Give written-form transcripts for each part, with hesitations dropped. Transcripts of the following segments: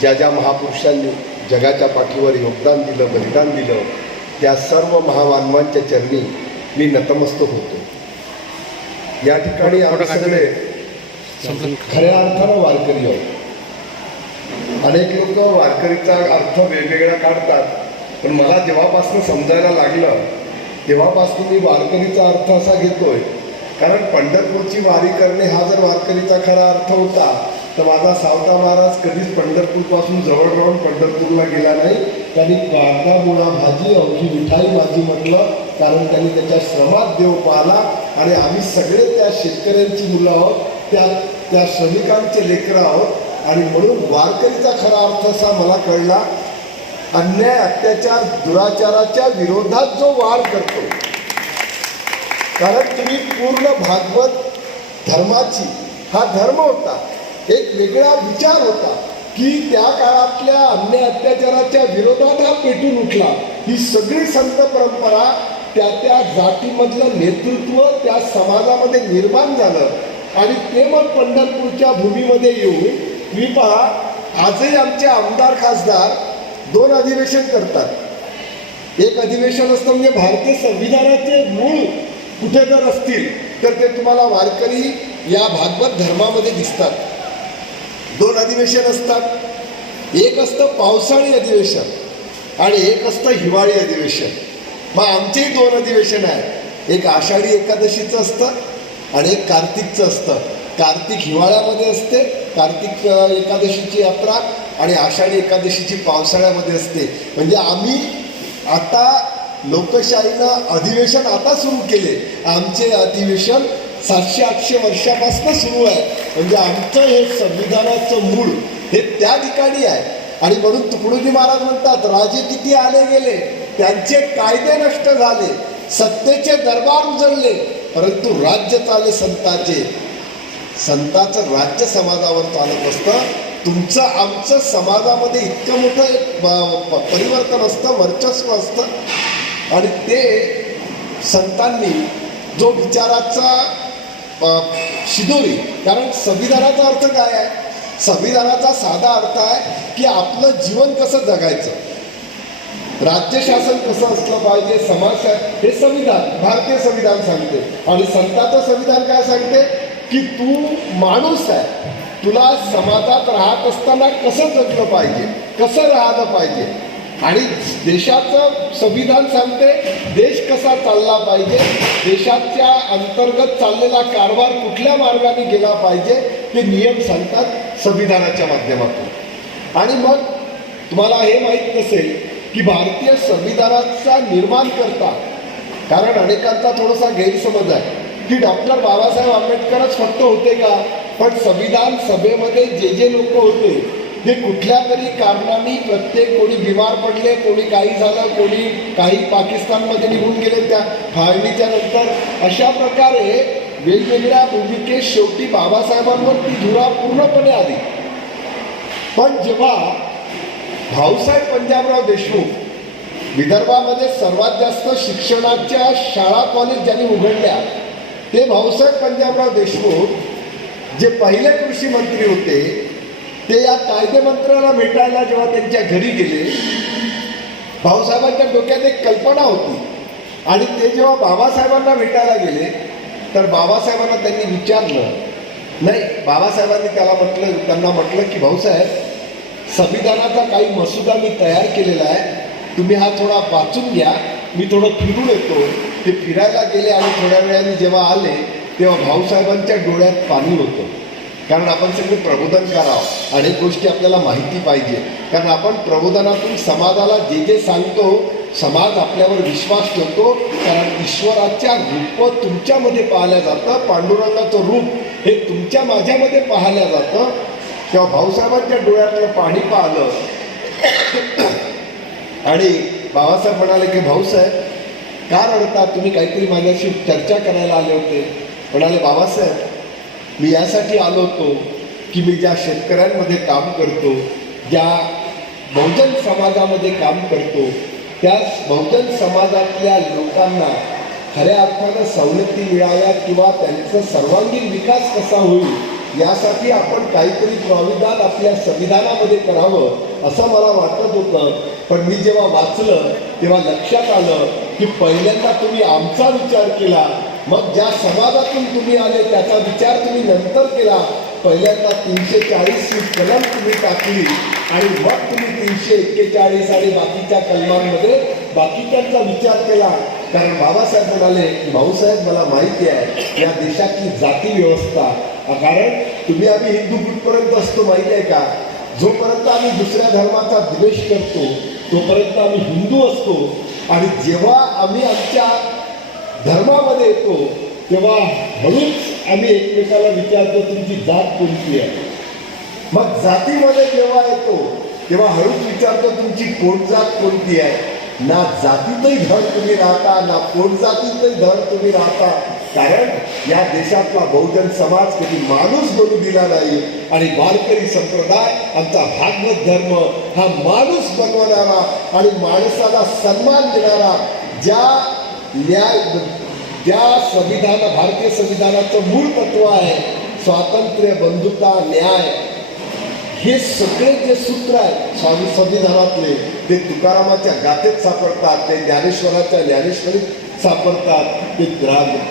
ज्या ज्या महापुरुषांनी जगाच्या पाठीवर योगदान दिलं, बलिदान दिलं, त्या सर्व महामानवांच्या चरणी मी नतमस्तक होतो. या ठिकाणी आम्ही सगळे खऱ्या अर्थानं वारकरी आहोत. अनेक लोक वारकरीचा अर्थ वेगवेगळा काढतात, पण मला जेव्हापासून समजायला लागलं तेव्हापासून मी वारकरीचा अर्थ असा घेतोय, कारण पंढरपूरची वारी करणे हा जर वारकरीचा खरा अर्थ होता तर माझा सावता महाराज कधीच पंढरपूरपासून जवळ राहून पंढरपूरला गेला नाही. त्यांनी कांदा मुळा भाजी अवघी मिठाई माझी म्हटलं, कारण त्यांनी त्याच्या श्रमात देव पाहला. आणि आम्ही सगळे त्या शेतकऱ्यांची मुलं आहोत, त्या श्रमिकांचे लेकरं आहोत. आणि म्हणून वारकरीचा खरा अर्थ असा मला कळला, अन्याय अत्याचार दुराचाराच्या विरोधात जो वार करतो. कारण तुम्ही पूर्ण भागवत धर्माची, हा धर्म होता, एक वेगळा विचार होता की त्या काळातल्या अन्याय अत्याचाराच्या विरोधात हा पेटून उठला. ही सगळी संत परंपरा त्या जातीमधलं नेतृत्व त्या समाजामध्ये निर्माण झालं. आणि ते मग पंढरपूरच्या भूमीमध्ये येऊन मी पहा, आजही आमचे आमदार खासदार 2 अधिवेशन करतात. एक अधिवेशन असतं म्हणजे भारतीय संविधानाचे मूळ कुठे जर असतील तर ते तुम्हाला वारकरी या भागवत धर्मामध्ये दिसतात. 2 अधिवेशन असतात. एक असतं पावसाळी अधिवेशन आणि एक असतं हिवाळी अधिवेशन. मग आमचेही 2 अधिवेशन आहे. एक आषाढी एकादशीचं असतं आणि एक कार्तिकचं असतं. कार्तिक हिवाळ्यामध्ये असते, कार्तिक एकादशीची यात्रा, आणि आषाढी एकादशीची पावसाळ्यामध्ये असते. म्हणजे आम्ही आता लोकशाहीनं अधिवेशन आता सुरू केले. आमचे अधिवेशन 700-800 वर्षापासून सुरू आहे. म्हणजे आमचं हे संविधानाचं मूळ हे त्या ठिकाणी आहे. आणि म्हणून तुकडोजी महाराज म्हणतात, राजे किती आले गेले, त्यांचे कायदे नष्ट झाले, सत्तेचे दरबार उजळले, परंतु राज्य चाले संतांचे. संतांचं राज्य समाजावर चालत असतं. तुमचं आमचं समाजामध्ये इतकं मोठं एक परिवर्तन असतं, वर्चस्व असतं. आणि ते संतांनी जो विचाराचा शिदोरी, कारण संविधानाचा अर्थ काय आहे? संविधानाचा साधा अर्थ आहे की आपलं जीवन कसं जगायचं, राज्यशासन कसं असलं पाहिजे, समाज, हे संविधान, भारतीय संविधान सांगते. आणि संतांचं संविधान काय सांगते की तू माणूस आहे, तुला समाजात राहत असताना कसं जगलं पाहिजे, कसं राहिलं पाहिजे. आणि देशाचं संविधान सांगते देश कसा चालला पाहिजे, देशाच्या अंतर्गत चाललेला कारभार कुठल्या मार्गाने गेला पाहिजे, ते नियम सांगतात संविधानाच्या माध्यमातून. आणि मग तुम्हाला हे माहीत नसेल की भारतीय संविधानाचा निर्माण करता, कारण अनेकांचा थोडासा गैरसमज आहे की डॉक्टर बाबासाहेब आंबेडकरच फक्त होते का, पण संविधान सभेमध्ये जे लोक होते ते कुठल्या तरी कारणाने, प्रत्येक कोणी बिमार पडले, कोणी काही झालं, कोणी काही पाकिस्तानमध्ये निघून गेले त्या फाळणीच्या नंतर, अशा प्रकारे वेगवेगळ्या भूमिकेत शेवटी बाबासाहेबांवर ती धुरा पूर्णपणे आली. पण जेव्हा भाऊसाहेब पंजाबराव देशमुख विदर्भामध्ये सर्वात जास्त शिक्षणाच्या शाळा कॉलेज ज्यांनी उघडल्या, ते भाऊसाहेब पंजाबराव देशमुख जे पहिले कृषी मंत्री होते, ते या कायदे मंत्र्याला भेटायला जेव्हा त्यांच्या घरी गेले, भाऊसाहेबांच्या डोक्यात एक कल्पना होती. आणि ते जेव्हा बाबासाहेबांना भेटायला गेले तर बाबासाहेबांना त्यांनी विचारलं, नाही, बाबासाहेबांनी त्यांना म्हटलं की भाऊसाहेब, संविधानाचा काही मसुदा मी तयार केलेला आहे, तुम्ही हा थोडा वाचून घ्या, मी थोडं फिरून येतो. ते फिरायला गेले आणि थोड्या वेळाने जेव्हा आले तेव्हा भाऊसाहेबांच्या डोळ्यात पाणी होतं. कारण आपण सगळे प्रबोधन करावं, अनेक गोष्टी आपल्याला माहिती पाहिजे. कारण आपण प्रबोधनातून समाजाला जे सांगतो, समाज आपल्यावर विश्वास ठेवतो. कारण ईश्वराच्या रूप तुमच्यामध्ये पाहिलं जातं, पांडुरंगाचं रूप हे तुमच्या माझ्यामध्ये पाहिलं जातं. तेव्हा भाऊसाहेबांच्या डोळ्यातलं पाणी पाहिलं आणि बाबासाहेब म्हणाले की भाऊसाहेब का रडता, तुम्ही काहीतरी माझ्याशी चर्चा करायला आले होते. म्हणाले, बाबासाहेब, मी यासाठी आलो होतो की मी ज्या शेतकऱ्यांमध्ये काम करतो, ज्या बहुजन समाजामध्ये काम करतो, त्या बहुजन समाजातल्या लोकांना खऱ्या अर्थानं सवलती मिळाव्यात किंवा त्यांचा सर्वांगीण विकास कसा होईल यासाठी आपण काहीतरी प्राविधान आपल्या संविधानामध्ये करावं असं मला वाटत होतं. पण मी जेव्हा वाचलं तेव्हा लक्षात आलं की पहिल्यांदा तुम्ही आमचा विचार केला, मग ज्या समाजातून तुम्ही आले त्याचा विचार तुम्ही नंतर केला. पहिल्यांदा 340 ही कलम तुम्ही टाकली आणि मग तुम्ही 341 आणि बाकीच्या कलमांमध्ये बाकीच्यांचा विचार केला. कारण बाबासाहेब म्हणाले की भाऊसाहेब मला माहिती आहे या देशाची जाती व्यवस्था, कारण तुम्ही आम्ही हिंदू कुठपर्यंत असतो माहिती आहे का? जोपर्यंत आम्ही दुसऱ्या धर्माचा द्वेष करतो तोपर्यंत आम्ही हिंदू असतो, आणि जेव्हा आम्ही आमच्या धर्मामध्ये येतो तेव्हा हळूच आम्ही एकमेकाला विचारतो तुमची जात कोणती आहे. मग जातीमध्ये जेव्हा येतो तेव्हा हळूच विचारतो तुमची पोटजात कोणती आहे. ना जातीतही धड तुम्ही राहता ना पोटजातीतही धड तुम्ही राहता, कारण या देशातला बहुजन समाज कधी माणूस बनू दिला नाही. आणि वारकरी संप्रदाय आमचा भागवत धर्म हा माणूस बनवणारा आणि माणसाला सन्मान देणारा, ज्या भारतीय संविधानाचं मूळ तत्व आहे स्वातंत्र्य, बंधुता, न्याय, हे सगळे जे सूत्र आहेत संविधानातले ते तुकारामाच्या गाथेत सापडतात, ते ज्ञानेश्वराच्या ज्ञानेश्वरीत सापडतात, ते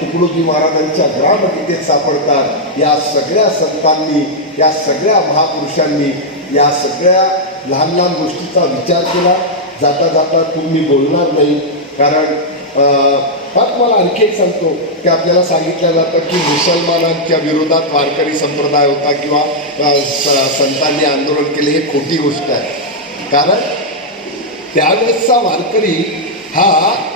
तुकडोजी महाराजांच्या ग्रामगीतेत सापडतात. या सगळ्या संतांनी, या सगळ्या महापुरुषांनी या सगळ्या लहान लहान गोष्टीचा विचार केला. जाता जाता तुम्ही बोलणार नाही, कारण मला आणखी एक सांगतो की आपल्याला सांगितलं जातं की मुसलमानांच्या विरोधात वारकरी संप्रदाय होता किंवा संतांनी आंदोलन केले, हे खोटी गोष्ट आहे. कारण त्यावेळेसचा वारकरी हा